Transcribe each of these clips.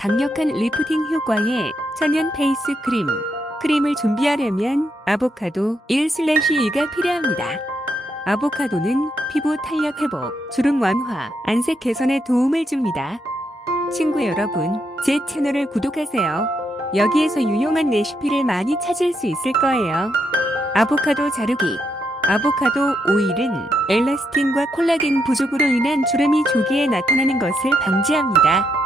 강력한 리프팅 효과의 천연 페이스 크림. 크림을 준비하려면 아보카도 1/2가 필요합니다. 아보카도는 피부 탄력 회복, 주름 완화, 안색 개선에 도움을 줍니다. 친구 여러분, 제 채널을 구독하세요. 여기에서 유용한 레시피를 많이 찾을 수 있을 거예요. 아보카도 자르기. 아보카도 오일은 엘라스틴과 콜라겐 부족으로 인한 주름이 조기에 나타나는 것을 방지합니다.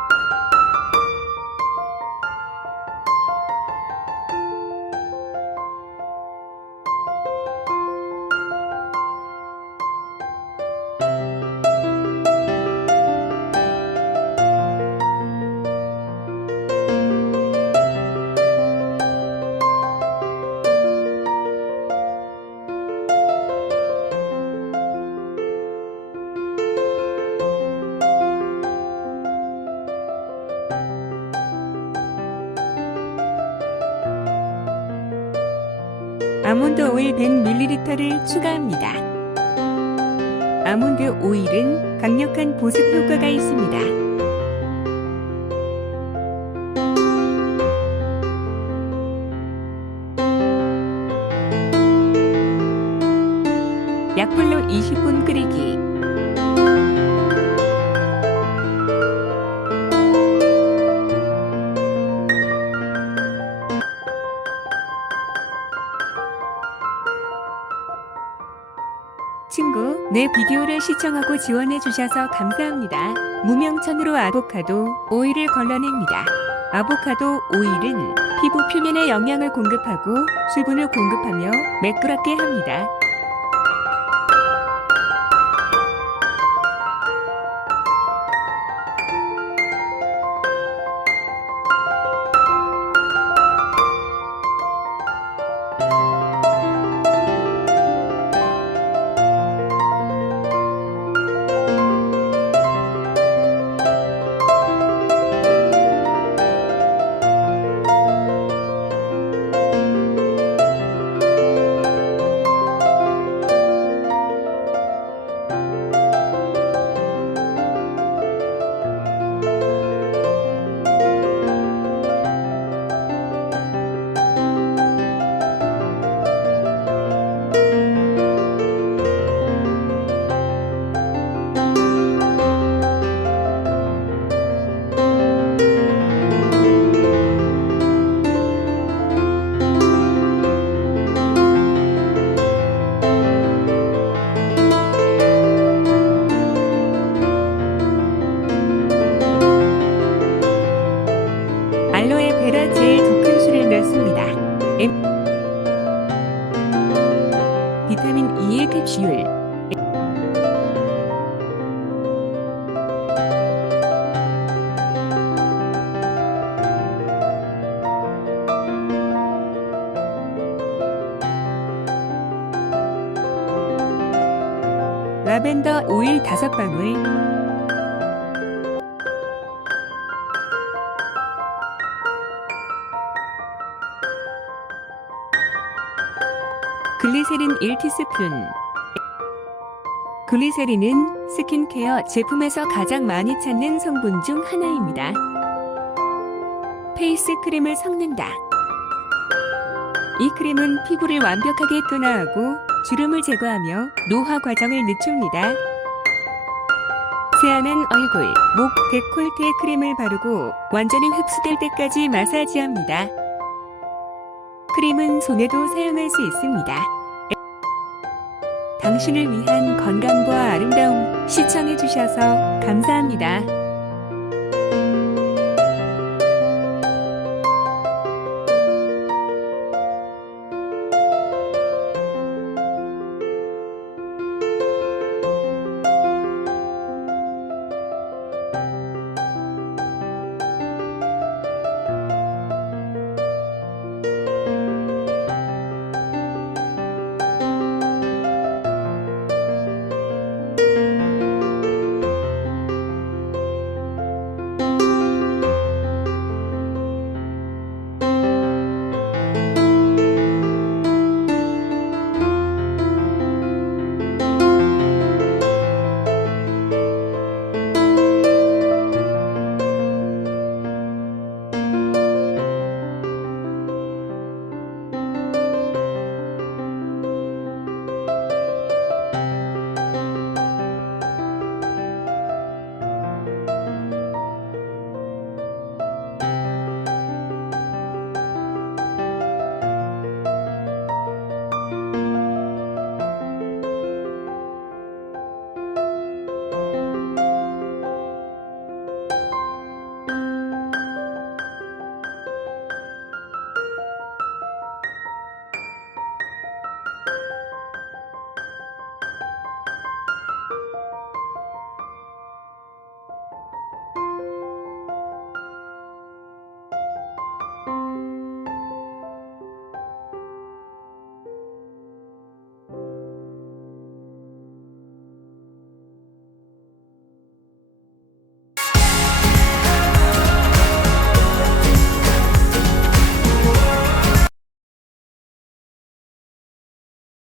아몬드 오일 100ml를 추가합니다. 아몬드 오일은 강력한 보습 효과가 있습니다. 약불로 20분 끓이기. 친구, 내 비디오를 시청하고 지원해 주셔서 감사합니다. 무명천으로 아보카도 오일을 걸러냅니다. 아보카도 오일은 피부 표면에 영양을 공급하고 수분을 공급하며 매끄럽게 합니다. 비타민 E의 캡슐. 라벤더 오일 다섯 방울 글리세린 1티스푼 글리세린은 스킨케어 제품에서 가장 많이 찾는 성분 중 하나입니다. 페이스 크림을 섞는다. 이 크림은 피부를 완벽하게 토너하고 주름을 제거하며 노화 과정을 늦춥니다. 세안한 얼굴, 목, 데콜테에 크림을 바르고 완전히 흡수될 때까지 마사지합니다. 크림은 손에도 사용할 수 있습니다. 당신을 위한 건강과 아름다움 시청해주셔서 감사합니다.